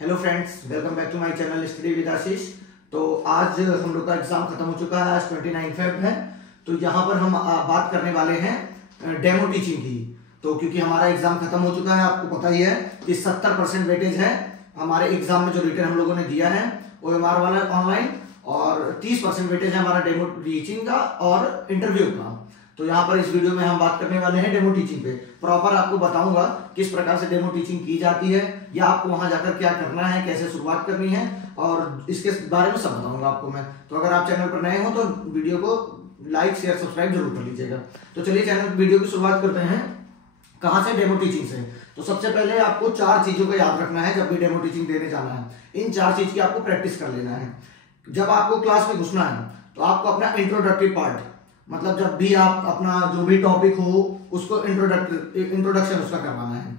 Hello friends, welcome back to my channel study with Ashish. तो आज हम लोग का एग्जाम खत्म हो चुका है। आज 29 फेब है। तो यहाँ पर हम बात करने वाले हैं डेमो टीचिंग की। तो क्योंकि हमारा एग्जाम खत्म हो चुका है, आपको पता ही है कि 70% वेटेज है हमारे एग्जाम में। जो रिटर्न हम लोगों ने दिया है OMR वाला ऑनलाइन, और 30% वेटेज है हमारा डेमो टीचिंग का और इंटरव्यू का। तो यहाँ पर इस वीडियो में हम बात करने वाले हैं डेमो टीचिंग पे। प्रॉपर आपको बताऊंगा किस प्रकार से डेमो टीचिंग की जाती है, या आपको वहां जाकर क्या करना है, कैसे शुरुआत करनी है, और इसके बारे में सब बताऊंगा आपको मैं। तो अगर आप चैनल पर नए हो तो वीडियो को लाइक शेयर सब्सक्राइब जरूर कर लीजिएगा। तो चलिए चैनल वीडियो की शुरुआत करते हैं। कहाँ से? डेमो टीचिंग से। तो सबसे पहले आपको 4 चीजों को याद रखना है जब भी डेमो टीचिंग देने जाना है। इन 4 चीज की आपको प्रैक्टिस कर लेना है। जब आपको क्लास में घुसना है तो आपको अपना इंट्रोडक्टरी पार्ट, मतलब जब भी आप अपना जो भी टॉपिक हो उसको इंट्रोडक्शन उसका करवाना है।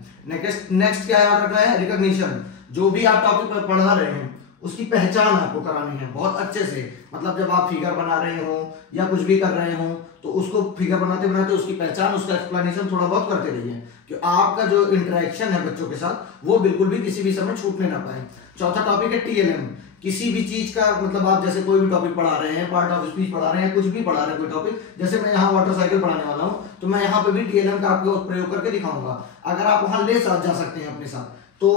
नेक्स्ट क्या याद रखना है? रिकॉग्निशन। जो भी आप टॉपिक पर पढ़ा रहे हैं उसकी पहचान आपको करानी है बहुत अच्छे से। मतलब जब आप फिगर बना रहे हो या कुछ भी कर रहे हो तो उसको फिगर बनाते बनाते उसकी पहचान, उसका एक्सप्लेनेशन थोड़ा बहुत करते रहिए कि आपका जो इंटरेक्शन है बच्चों के साथ वो बिल्कुल भी किसी भी समय छूटने ना पाए। चौथा टॉपिक है TLM। किसी भी चीज का मतलब आप जैसे कोई भी टॉपिक पढ़ा रहे हैं, पार्ट ऑफ स्पीच पढ़ा रहे हैं, कुछ भी पढ़ा रहे हैं कोई टॉपिक, जैसे मैं यहाँ वाटर साइकिल पढ़ाने वाला हूँ तो मैं यहाँ पे भी TLM का आपको प्रयोग करके दिखाऊंगा। अगर आप वहां ले जा सकते हैं अपने साथ तो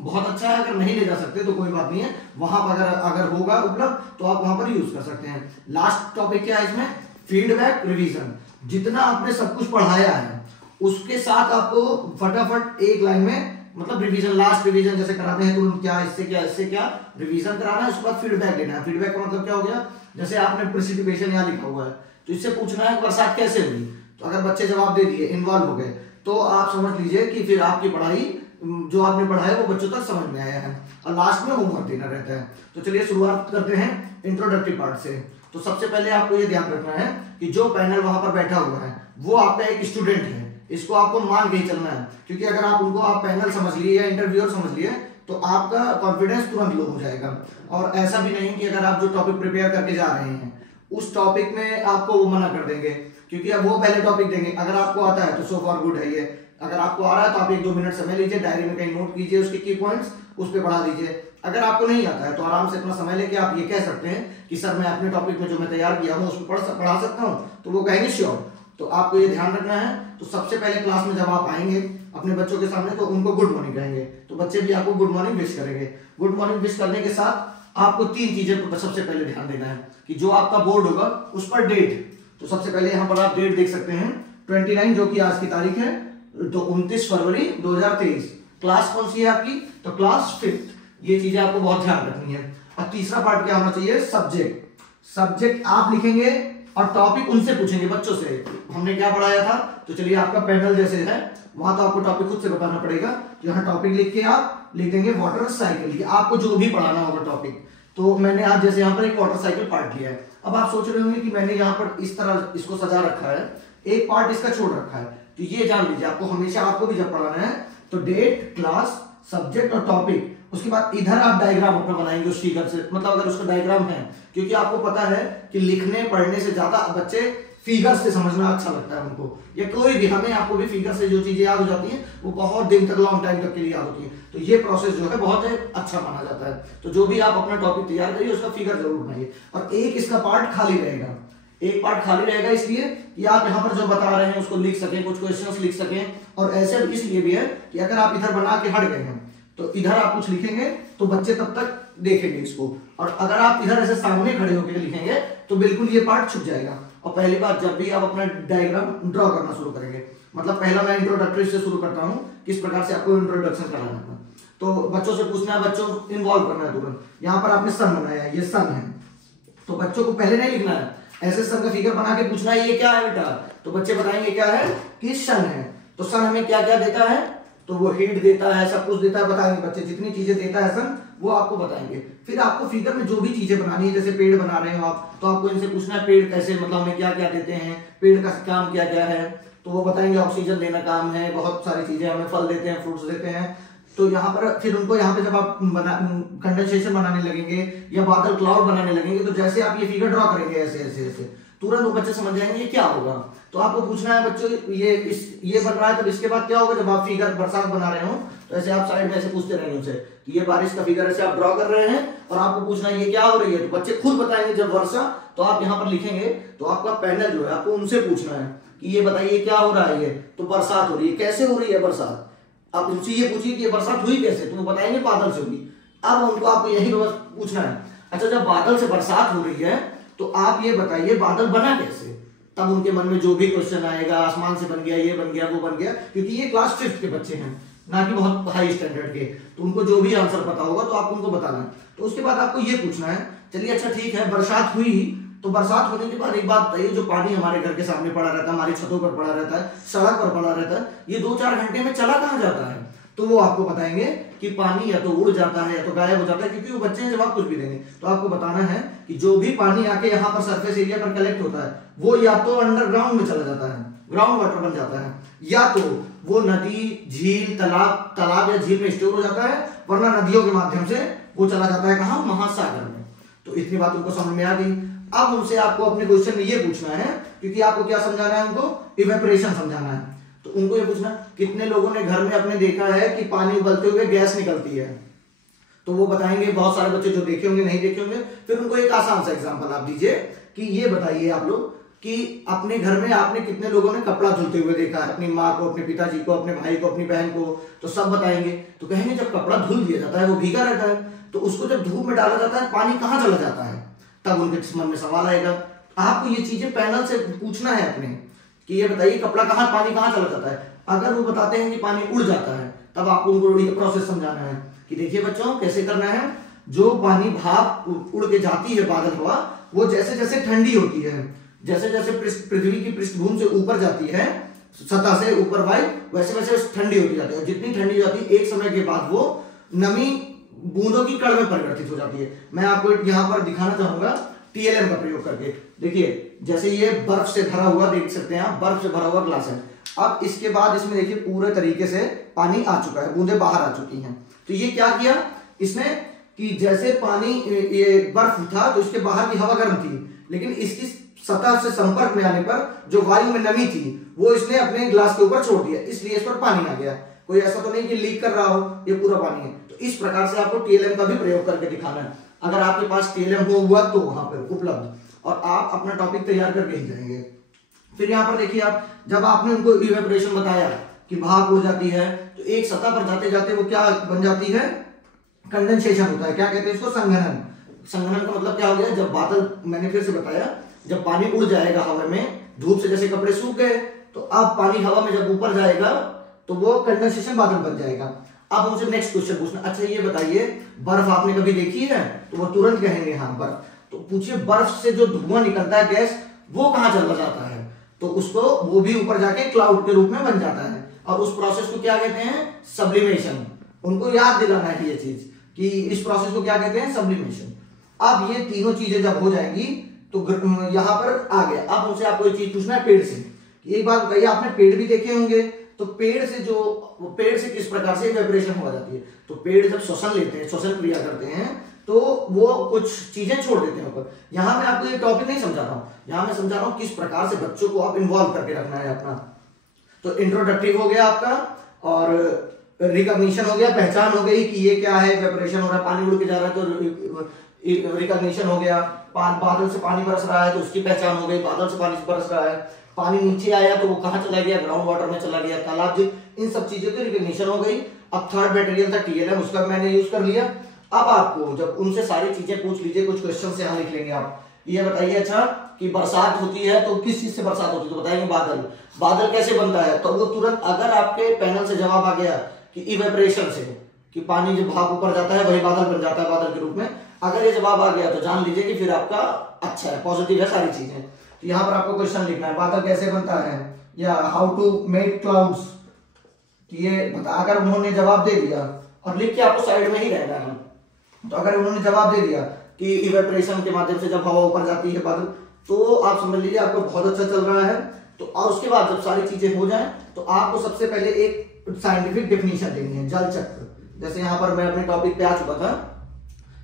बहुत अच्छा है, अगर नहीं ले जा सकते तो कोई बात नहीं है। वहां पर अगर होगा उपलब्ध तो आप वहां पर यूज कर सकते हैं। लास्ट टॉपिक क्या है इसमें? Feedback revision. जितना आपने सब कुछ पढ़ाया है उसके साथ आपको फटाफट एक लाइन में मतलब रिवीजन, लास्ट रिवीजन जैसे कराते हैं तो क्या इससे क्या रिवीजन कराना है। उसके बाद फीडबैक लेना है। फीडबैक का मतलब क्या हो गया? जैसे आपने प्रेसिपिटेशन यहाँ लिखा हुआ है तो इससे पूछना है बरसात कैसे हुई। तो अगर बच्चे जवाब दे दिए, इन्वॉल्व हो गए, तो आप समझ लीजिए कि फिर आपकी पढ़ाई जो आपने पढ़ाया वो बच्चों तक समझ में आया है। और लास्ट में होमवर्क देना रहता है। तो चलिए शुरुआत करते हैं इंट्रोडक्टरी पार्ट से। तो सबसे पहले आपको ये ध्यान रखना है कि जो पैनल वहां पर बैठा हुआ है वो आपका एक स्टूडेंट है। इसको आपको मान के ही चलना है, क्योंकि अगर आप उनको आप पैनल समझ लिए या इंटरव्यूअर समझ लिए तो आपका कॉन्फिडेंस तुरंत लो हो जाएगा। और ऐसा भी नहीं कि अगर आप जो टॉपिक प्रिपेयर करके जा रहे हैं उस टॉपिक में आपको वो मना कर देंगे, क्योंकि अब वो पहले टॉपिक देंगे। अगर आपको आता है तो सो फॉर गुड है ये। अगर आपको आ रहा है तो आप 1-2 मिनट समय लीजिए, डायरी में कहीं नोट कीजिए उसके की पॉइंट्स, उस पर पढ़ा दीजिए। अगर आपको नहीं आता है तो आराम से अपना समय लेके आप ये कह सकते हैं कि सर मैं अपने टॉपिक में जो मैं तैयार किया हूँ उसको पढ़ा सकता हूँ, तो वो कहेंगे श्योर। तो आपको ये ध्यान रखना है। तो सबसे पहले क्लास में जब आप आएंगे अपने बच्चों के सामने तो उनको गुड मॉर्निंग कहेंगे, तो बच्चे भी आपको गुड मॉर्निंग विश करेंगे। गुड मॉर्निंग विश करने के साथ आपको 3 चीजें पर सबसे पहले ध्यान देना है कि जो आपका बोर्ड होगा उस पर डेट। तो सबसे पहले यहाँ पर आप डेट देख सकते हैं 29, जो कि आज की तारीख है, तो 29 फरवरी 2023। क्लास कौन सी है आपकी? तो क्लास 5th। ये चीजें आपको बहुत ध्यान रखनी है। और तीसरा पार्ट क्या होना चाहिए? सब्जेक्ट। सब्जेक्ट आप लिखेंगे और टॉपिक उनसे पूछेंगे बच्चों से हमने क्या पढ़ाया था। तो चलिए आपका पैनल जैसे है वहां तो आपको टॉपिक खुद से बताना पड़ेगा। यहाँ टॉपिक लिख के आप लिख देंगे वाटर साइकिल, आपको जो भी पढ़ाना होगा टॉपिक। तो मैंने आज जैसे यहाँ पर एक वाटर साइकिल पार्ट लिया है। अब आप सोच रहे होंगे कि मैंने यहाँ पर इस तरह इसको सजा रखा है, एक पार्ट इसका छोड़ रखा है। तो ये जान लीजिए आपको हमेशा, आपको भी जब पढ़ाना है तो डेट, क्लास, सब्जेक्ट और टॉपिक, उसके बाद इधर आप डायग्राम अपना बनाएंगे उस फिगर से, मतलब अगर उसका डायग्राम है, क्योंकि आपको पता है कि लिखने पढ़ने से ज्यादा बच्चे फिगर से समझना अच्छा लगता है उनको, या कोई भी, हमें आपको भी फिगर से जो चीजें याद हो जाती हैं वो बहुत दिन तक, लॉन्ग टाइम तक के लिए याद होती है। तो ये प्रोसेस जो है बहुत अच्छा माना जाता है। तो जो भी आप अपना टॉपिक तैयार करिए उसका फिगर जरूर बनाइए। और एक इसका पार्ट खाली रहेगा, एक पार्ट खाली रहेगा इसलिए कि आप यहाँ पर जो बता रहे हैं उसको लिख सकें, कुछ क्वेश्चंस लिख सकें। और ऐसे इसलिए भी है कि अगर आप इधर बना के हट गए हैं तो इधर आप कुछ लिखेंगे तो बच्चे तब तक देखेंगे इसको, और अगर आप इधर ऐसे सामने खड़े होकर लिखेंगे तो बिल्कुल ये पार्ट छुप जाएगा। और पहली बार जब भी आप अपना डायग्राम ड्रॉ करना शुरू करेंगे, मतलब पहला मैं इंट्रोडक्टरी से शुरू करता हूँ, किस प्रकार से आपको इंट्रोडक्शन कराना है। तो बच्चों से पूछना है, बच्चों इन्वॉल्व करना है तुरंत। यहाँ पर आपने सन बनाया है, ये सन है, तो बच्चों को पहले नहीं लिखना है, ऐसे सन का फिगर बना के पूछना है ये क्या है बेटा, तो बच्चे बताएंगे क्या है कि सन है। तो सन हमें क्या क्या देता है? तो वो हीट देता है, सब कुछ देता है, बताएंगे बच्चे जितनी चीजें देता है सन वो आपको बताएंगे। फिर आपको फिगर में जो भी चीजें बनानी है, जैसे पेड़ बना रहे हो आप तो आपको इनसे पूछना है पेड़ कैसे, मतलब हमें क्या क्या देते हैं, पेड़ का काम क्या क्या है, तो वो बताएंगे ऑक्सीजन देना काम है, बहुत सारी चीजें, हमें फल देते हैं, फ्रूट्स देते हैं। तो यहाँ पर फिर उनको यहाँ पे जब आप कंडेंसेशन बनाने लगेंगे या बादल क्लाउड बनाने लगेंगे तो जैसे आप ये फिगर ड्रॉ करेंगे ऐसे ऐसे ऐसे, तुरंत वो बच्चे समझ जाएंगे ये क्या होगा। तो आपको पूछना है बच्चों ये बन रहा है तो इसके बाद क्या होगा। जब आप फिगर बरसात बना रहे हो तो ऐसे आप साइड में ऐसे पूछते रहेंगे उनसे कि ये बारिश का फिगर ऐसे आप ड्रॉ कर रहे हैं और आपको पूछना है ये क्या हो रही है। तो बच्चे खुद बताएंगे जब वर्षा, तो आप यहाँ पर लिखेंगे तो आपका पैनल जो है आपको उनसे पूछना है कि ये बताइए क्या हो रहा है। ये तो बरसात हो रही है, कैसे हो रही है बरसात। आप उनसे ये पूछिए कि ये बरसात हुई कैसे, तो वो बताएंगे बादल से हुई। अब उनको आपको यही पूछना है अच्छा जब बादल से बरसात हो रही है तो आप ये बताइए बादल बना कैसे। तब उनके मन में जो भी क्वेश्चन आएगा आसमान से बन गया, ये बन गया, वो बन गया, क्योंकि ये क्लास 5th के बच्चे हैं ना कि बहुत हाई स्टैंडर्ड के, तो उनको जो भी आंसर पता होगा तो आपको उनको बताना है। तो उसके बाद आपको ये पूछना है चलिए अच्छा ठीक है बरसात हुई, तो बरसात होने के बाद एक बात बताइए जो पानी हमारे घर के सामने पड़ा रहता है, हमारी छतों पर पड़ा रहता है, सड़क पर पड़ा रहता है, ये 2-4 घंटे में चला कहाँ जाता है। तो वो आपको बताएंगे कि पानी या तो उड़ जाता है या तो गायब हो जाता है, क्योंकि वो बच्चे हैं जवाब कुछ भी देंगे। तो आपको बताना है कि जो भी पानी आके यहाँ पर सरफेस एरिया पर कलेक्ट होता है वो या तो अंडरग्राउंड में चला जाता है, ग्राउंड वाटर बन जाता है, या तो वो नदी, झील, तालाब या झील में स्टोर हो जाता है, वरना नदियों के माध्यम से वो चला जाता है कहाँ, महासागर में। तो इतनी बात उनको समझ में आ गई। अब उनसे आपको अपने क्वेश्चन में ये पूछना है, क्योंकि आपको क्या समझाना है, उनको इवेपोरेशन समझाना है। तो उनको ये पूछना कितने लोगों ने घर में अपने देखा है कि पानी उबलते हुए गैस निकलती है। तो वो बताएंगे, बहुत सारे बच्चे जो देखे होंगे, नहीं देखे होंगे। फिर उनको एक आसान सा एग्जांपल आप दीजिए कि ये बताइए आप लोग कि अपने घर में आपने कितने लोगों ने कपड़ा धुलते हुए देखा है, अपनी माँ को, अपने पिताजी को, अपने भाई को, अपनी बहन को। तो सब बताएंगे। तो कहेंगे जब कपड़ा धुल दिया जाता है वो भीगा रहता है, तो उसको जब धूप में डाला जाता है पानी कहाँ चला जाता है। तब उनके मन में सवाल आएगा। आपको ये चीजें पैनल से पूछना है अपने कि ये बताइए कपड़ा कहाँ, पानी कहाँ चला जाता है। अगर वो बताते हैं कि पानी उड़ जाता है तब आपको उनको ये प्रोसेस समझाना है कि देखिए बच्चों कैसे करना है। जो पानी भाप उड़ के जाती है बादल हवा, वो जैसे जैसे ठंडी होती है, जैसे जैसे पृथ्वी की पृष्ठभूमि से ऊपर जाती है, सतह से ऊपर वायु, वैसे वैसे ठंडी होती जाती है। जितनी ठंडी जाती है एक समय के बाद वो नमी बूंदों की कण में परिवर्तित हो जाती है। मैं आपको यहाँ पर दिखाना चाहूंगा टीएलएम का प्रयोग करके। देखिए जैसे ये बर्फ से भरा हुआ, देख सकते हैं आप, बर्फ से भरा हुआ ग्लास है। अब इसके बाद इसमें देखिए पूरे तरीके से पानी आ चुका है, बूंदे बाहर आ चुकी हैं। तो ये क्या किया इसने कि जैसे पानी ये बर्फ था तो इसके बाहर की हवा गर्म थी, लेकिन इसकी सतह से संपर्क में आने पर जो वायु में नमी थी वो इसने अपने ग्लास के ऊपर छोड़ दिया, इसलिए इस पर पानी आ गया। कोई ऐसा तो नहीं कि लीक कर रहा हो, ये पूरा पानी है। तो इस प्रकार से आपको टीएलएम का भी प्रयोग करके दिखाना है। अगर आपके पास टीएलएम हुआ तो वहां पर उपलब्ध, और आप अपना टॉपिक तैयार करके ही जाएंगे। फिर यहाँ पर देखिए आप, जब आपने उनको इवेपोरेशन बताया कि भाप हो जाती है, तो एक सतह पर जाते जाते वो क्या बन जाती है, कंडेंसेशन होता है। क्या कहते हैं इसको, संघनन। संघनन का मतलब क्या हो गया, जब बादल, मैंने फिर से बताया, जब पानी उड़ जाएगा हवा में, धूप से जैसे कपड़े सूख गए, तो अब पानी हवा में जब ऊपर जाएगा तो वो कंडेंसेशन बादल बन जाएगा। अब उनसे नेक्स्ट क्वेश्चन पूछना, अच्छा ये बताइए बर्फ आपने कभी देखी है, तो वो तुरंत कहेंगे हाँ बर्फ। तो पूछिए बर्फ से जो धुआं निकलता है गैस, वो कहाँ चला जाता है, तो उसको वो भी ऊपर जाके क्लाउड के रूप में बन जाता है। और उस प्रोसेस को क्या कहते हैं, सब्लिमेशन। उनको याद दिलाना है ये चीज कि इस प्रोसेस को क्या कहते हैं, सब्लिमेशन। अब ये तीनों चीजें जब हो जाएंगी तो यहाँ पर आ गया। अब उनसे आपको एक चीज पूछना है पेड़ से। एक बात बताइए, आपने पेड़ भी देखे होंगे, तो पेड़ से किस प्रकार से इवेपोरेशन हो जाती है। तो पेड़ जब श्वसन लेते हैं, श्वसन क्रिया करते हैं, तो वो कुछ चीजें छोड़ देते हैं ऊपर। यहाँ मैं आपको ये टॉपिक नहीं समझा रहा हूँ, यहाँ मैं समझा रहा हूँ किस प्रकार से बच्चों को आप इन्वॉल्व करके रखना है अपना। तो इंट्रोडक्टिव हो गया आपका, और रिकॉग्निशन हो गया, पहचान हो गई कि ये क्या है, इवेपोरेशन हो रहा है, पानी उड़ के जा रहा है तो रिकॉग्निशन हो गया। बादल से पानी बरस रहा है तो उसकी पहचान हो गई, बादल से पानी बरस रहा है। पानी नीचे आया तो वो कहाँ चला गया, ग्राउंड वाटर में चला गया, तालाब, इन सब चीजों की रिकॉग्निशन हो गई। अब थर्ड मटेरियल था टीएलएम, उसका मैंने यूज कर लिया। अब आपको जब उनसे सारी चीजें पूछ लीजिए, कुछ क्वेश्चन से यहाँ लिख लेंगे आप। ये बताइए अच्छा कि बरसात होती है तो किस चीज से बरसात होती है, तो बताएंगे बादल। बादल कैसे बनता है, तो वो तुरंत, अगर आपके पैनल से जवाब आ गया कि इवेपोरेशन से, कि पानी जब भाप ऊपर जाता है वही बादल बन जाता है बादल के रूप में, अगर ये जवाब आ गया तो जान लीजिए कि फिर आपका अच्छा है, पॉजिटिव है सारी चीजें। तो यहाँ पर आपको क्वेश्चन लिखना है, बादल कैसे बनता है, या हाउ टू मेक क्लाउड्स। ये बता, अगर उन्होंने जवाब दे दिया, और लिख के आपको साइड में ही रहना है। तो अगर उन्होंने जवाब दे दिया कि इवेपोरेशन के माध्यम से जब हवा ऊपर जाती है बादल, तो आप समझ लीजिए आपको बहुत अच्छा चल रहा है। तो और उसके बाद जब सारी चीजें हो जाएं तो आपको सबसे पहले एक साइंटिफिक डेफिनेशन देनी है, जल चक्र। जैसे यहाँ पर मैं अपने टॉपिक पे आ चुका था,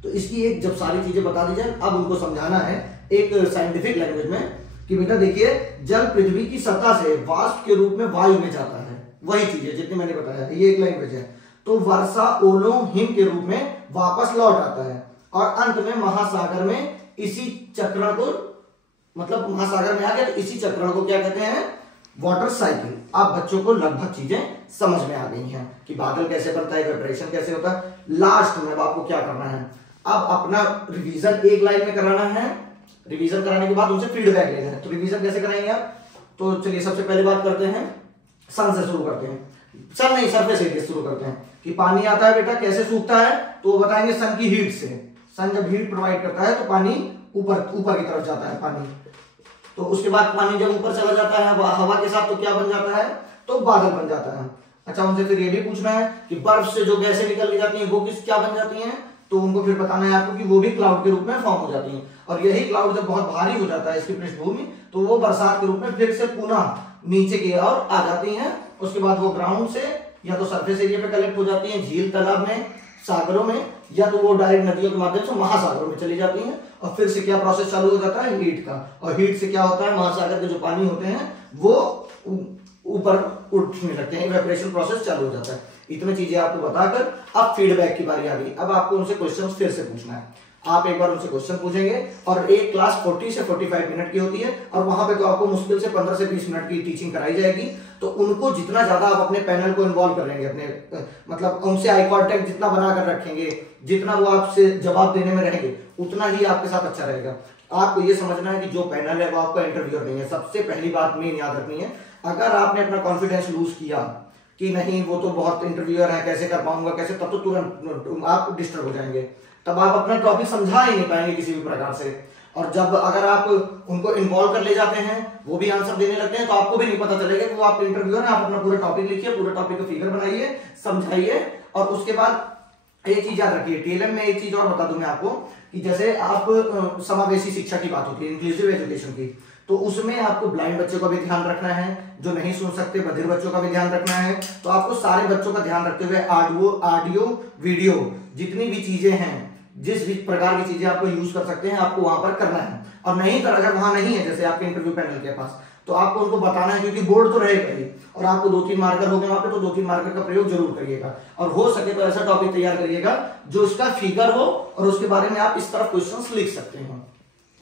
तो इसकी एक जब सारी चीजें बता दी जाए, अब उनको समझाना है एक साइंटिफिक लैंग्वेज में कि बेटा देखिए जल पृथ्वी की सतह से वाष्प के रूप में वायु में जाता है, वही चीज है जितनी मैंने बताया, ये एक लाइन बचे है। तो वर्षा ओलों हिम के रूप में वापस लौट आता है और अंत में महासागर में इसी चक्रण को, मतलब महासागर में आ गया तो इसी चक्रण को क्या कहते हैं, वाटर साइकिल। आप बच्चों को लगभग चीजें समझ में आ गई हैं कि बादल कैसे बनता है, इवेपोरेशन कैसे होता है। लास्ट में अब आपको क्या करना है, अब अपना रिवीजन एक लाइन में कराना है। रिवीजन कराने के बाद उनसे फीडबैक लेना है। तो रिवीजन कैसे कराएंगे आप, तो चलिए सबसे पहले बात करते हैं सन से शुरू करते हैं। सन नहीं, सरफेस एरिया शुरू करते हैं कि पानी आता है बेटा कैसे सूखता है, तो वो बताएंगे सन की हीट से। सन जब हीट प्रोवाइड करता है तो पानी ऊपर की तरफ जाता है पानी। तो उसके बाद पानी जब ऊपर चला जाता है हवा के साथ तो क्या बन जाता है, तो बादल बन जाता है। अच्छा, उनसे फिर ये भी पूछना है कि बर्फ से जो गैसें निकल के जाती हैं वो क्या बन जाती हैं, तो उनको फिर बताना है आपको कि वो भी क्लाउड के रूप में फॉर्म हो जाती हैं। और यही क्लाउड जब बहुत भारी हो जाता है इसकी पृष्ठभूमि, तो वो बरसात के रूप में फिर से पुनः नीचे की ओर आ जाती हैं। उसके बाद वो ग्राउंड से या तो सरफेस एरिया पे कलेक्ट हो जाती हैं, झील तालाब में, सागरों में, या तो वो डायरेक्ट नदियों के माध्यम से महासागरों में चली जाती हैं। और फिर से क्या प्रोसेस चालू हो जाता है, हीट का। और हीट से क्या होता है, महासागर के जो पानी होते हैं वो ऊपर उठने लगते हैं, इवेपोरेशन प्रोसेस चालू हो जाता है। इतनी चीजें आपको बताकर अब फीडबैक की बारी आ गई। अब आपको उनसे क्वेश्चन फिर से पूछना है। आप एक बार उनसे क्वेश्चन पूछेंगे और एक क्लास 40 से 45 मिनट की होती है और वहां पे तो आपको मुश्किल से 15 से 20 मिनट की टीचिंग कराई जाएगी। तो उनको जितना ज्यादा आप अपने पैनल को इन्वॉल्व करेंगे, अपने मतलब उनसे आई कांटेक्ट जितना बनाकर रखेंगे, जितना वो आपसे जवाब देने में रहेंगे, उतना ही आपके साथ अच्छा रहेगा। आपको ये समझना है कि जो पैनल है वो आपका इंटरव्यूअर नहीं है। सबसे पहली बात मेन याद रखनी है, अगर आपने अपना कॉन्फिडेंस लूज किया कि नहीं वो तो बहुत इंटरव्यूअर है, कैसे कर पाऊंगा कैसे, तब तो तुरंत आप डिस्टर्ब हो जाएंगे, तब आप अपना टॉपिक समझा ही नहीं पाएंगे किसी भी प्रकार से। और जब अगर आप उनको इन्वॉल्व कर ले जाते हैं, वो भी आंसर देने लगते हैं, तो आपको भी नहीं पता चलेगा कि वो आप इंटरव्यूअर है। आप अपना पूरा टॉपिक लिखिए, पूरे टॉपिक का फिगर बनाइए, समझाइए। और उसके बाद एक चीज याद रखिए, टीएलएम में एक चीज और बता दूं मैं आपको कि जैसे आप समावेशी शिक्षा की बात होती है, इंक्लूसिव एजुकेशन की, तो उसमें आपको ब्लाइंड बच्चों का भी ध्यान रखना है, जो नहीं सुन सकते बधिर बच्चों का भी ध्यान रखना है। तो आपको सारे बच्चों का ध्यान रखते हुए ऑडियो वीडियो जितनी भी चीजें हैं, जिस भी प्रकार की चीजें आपको यूज कर सकते हैं, आपको वहां पर करना है। और नहीं कर, अगर वहां नहीं है जैसे आपके इंटरव्यू पैनल के पास, तो आपको उनको बताना है, क्योंकि बोर्ड तो रहेगा ही और आपको 2-3 मार्कर हो गए वहां पे, तो 2-3 मार्कर का प्रयोग जरूर करिएगा। और हो सके तो ऐसा टॉपिक तैयार करिएगा जो इसका फिगर हो और उसके बारे में आप इस तरफ क्वेश्चंस लिख सकते हैं।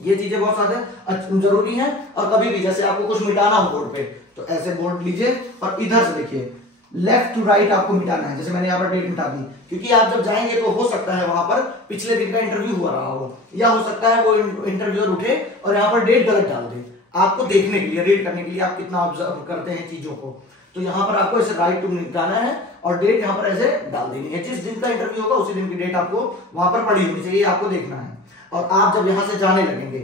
ये चीजें बहुत ज्यादा जरूरी हैं। और कभी भी जैसे आपको कुछ मिटाना हो बोर्ड पे, तो ऐसे बोर्ड लीजिए और इधर से देखिए, लेफ्ट टू राइट आपको मिटाना है। जैसे मैंने यहाँ पर डेट मिटा दी, क्योंकि आप जब जाएंगे तो हो सकता है वहां पर पिछले दिन का इंटरव्यू हुआ रहा हो, या हो सकता है वो इंटरव्यूअर उठे और यहाँ पर डेट गलत डाल दे। आपको देखने के लिए, रीड करने के लिए आप कितना ऑब्जर्व करते हैं चीजों को, तो यहाँ पर आपको ऐसे राइट टू मिटाना है और डेट यहाँ पर ऐसे डाल देनी है। जिस दिन का इंटरव्यू होगा उसी दिन की डेट आपको वहां पर पड़ी होनी चाहिए, आपको देखना है। और आप जब यहां से जाने लगेंगे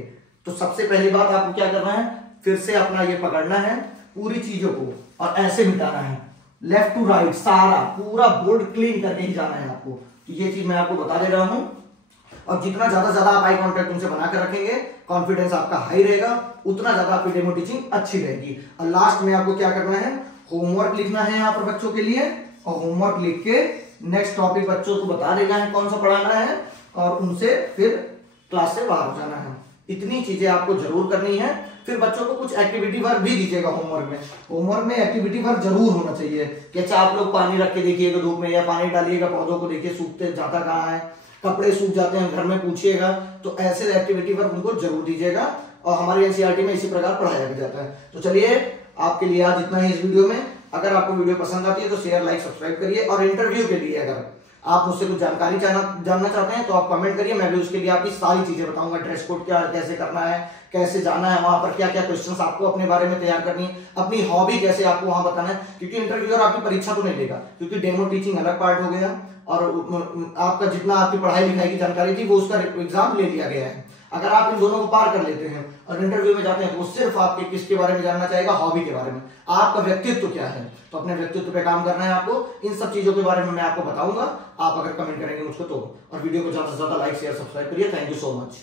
तो सबसे पहली बात आपको क्या करना है, फिर से अपना ये पकड़ना है पूरी चीजों को और ऐसे मिटाना है, लेफ्ट टू राइट सारा पूरा बोर्ड क्लीन करके ही जाना है आपको। तो ये चीज मैं आपको बता दे रहा हूं। और जितना ज्यादा आप आई कांटेक्ट उनसे बनाकर रखेंगे, कॉन्फिडेंस आपका हाई रहेगा, उतना ज्यादा आपकी डेमो टीचिंग अच्छी रहेगी। और लास्ट में आपको क्या करना है, होमवर्क लिखना है यहाँ पर बच्चों के लिए, और होमवर्क लिख के नेक्स्ट टॉपिक बच्चों को बता देना है कौन सा पढ़ाना है, और उनसे फिर क्लास से बाहर हो जाना है। इतनी चीजें आपको जरूर करनी है। फिर बच्चों को कुछ एक्टिविटी वर्क भी दीजिएगा होमवर्क में। होमवर्क में एक्टिविटी वर्क जरूर होना चाहिए कि अच्छा आप लोग पानी रख के देखिएगा धूप में, या पानी डालिएगा पौधों को, देखिए सूखते जाता कहाँ है, कपड़े सूख जाते हैं घर में पूछिएगा। तो ऐसे एक्टिविटी वर्क उनको जरूर दीजिएगा। और हमारे एनसीईआरटी में इसी प्रकार पढ़ाया भी जाता है। तो चलिए आपके लिए आज इतना ही इस वीडियो में। अगर आपको वीडियो पसंद आती है तो शेयर लाइक सब्सक्राइब करिए। और इंटरव्यू के लिए अगर आप मुझसे कुछ जानकारी जानना चाहते हैं तो आप कमेंट करिए, मैं भी उसके लिए आपकी सारी चीजें बताऊंगा। ड्रेस कोड क्या कैसे करना है, कैसे जाना है वहां पर, क्या क्या क्वेश्चंस आपको अपने बारे में तैयार करनी है, अपनी हॉबी कैसे आपको वहां बताना है। क्योंकि इंटरव्यूअर आपकी परीक्षा तो नहीं लेगा, क्योंकि डेमो टीचिंग अलग पार्ट हो गया और आपका जितना आपकी पढ़ाई लिखाई की जानकारी थी वो उसका एग्जाम ले लिया गया है। अगर आप इन दोनों को पार कर लेते हैं और इंटरव्यू में जाते हैं तो वो सिर्फ आपके किसके बारे में जानना चाहेगा, हॉबी के बारे में, आपका व्यक्तित्व क्या है। तो अपने व्यक्तित्व पे काम करना है आपको। इन सब चीजों के बारे में मैं आपको बताऊंगा, आप अगर कमेंट करेंगे मुझको तो। और वीडियो को ज्यादा से ज्यादा लाइक शेयर सब्सक्राइब करिए। Thank you so much.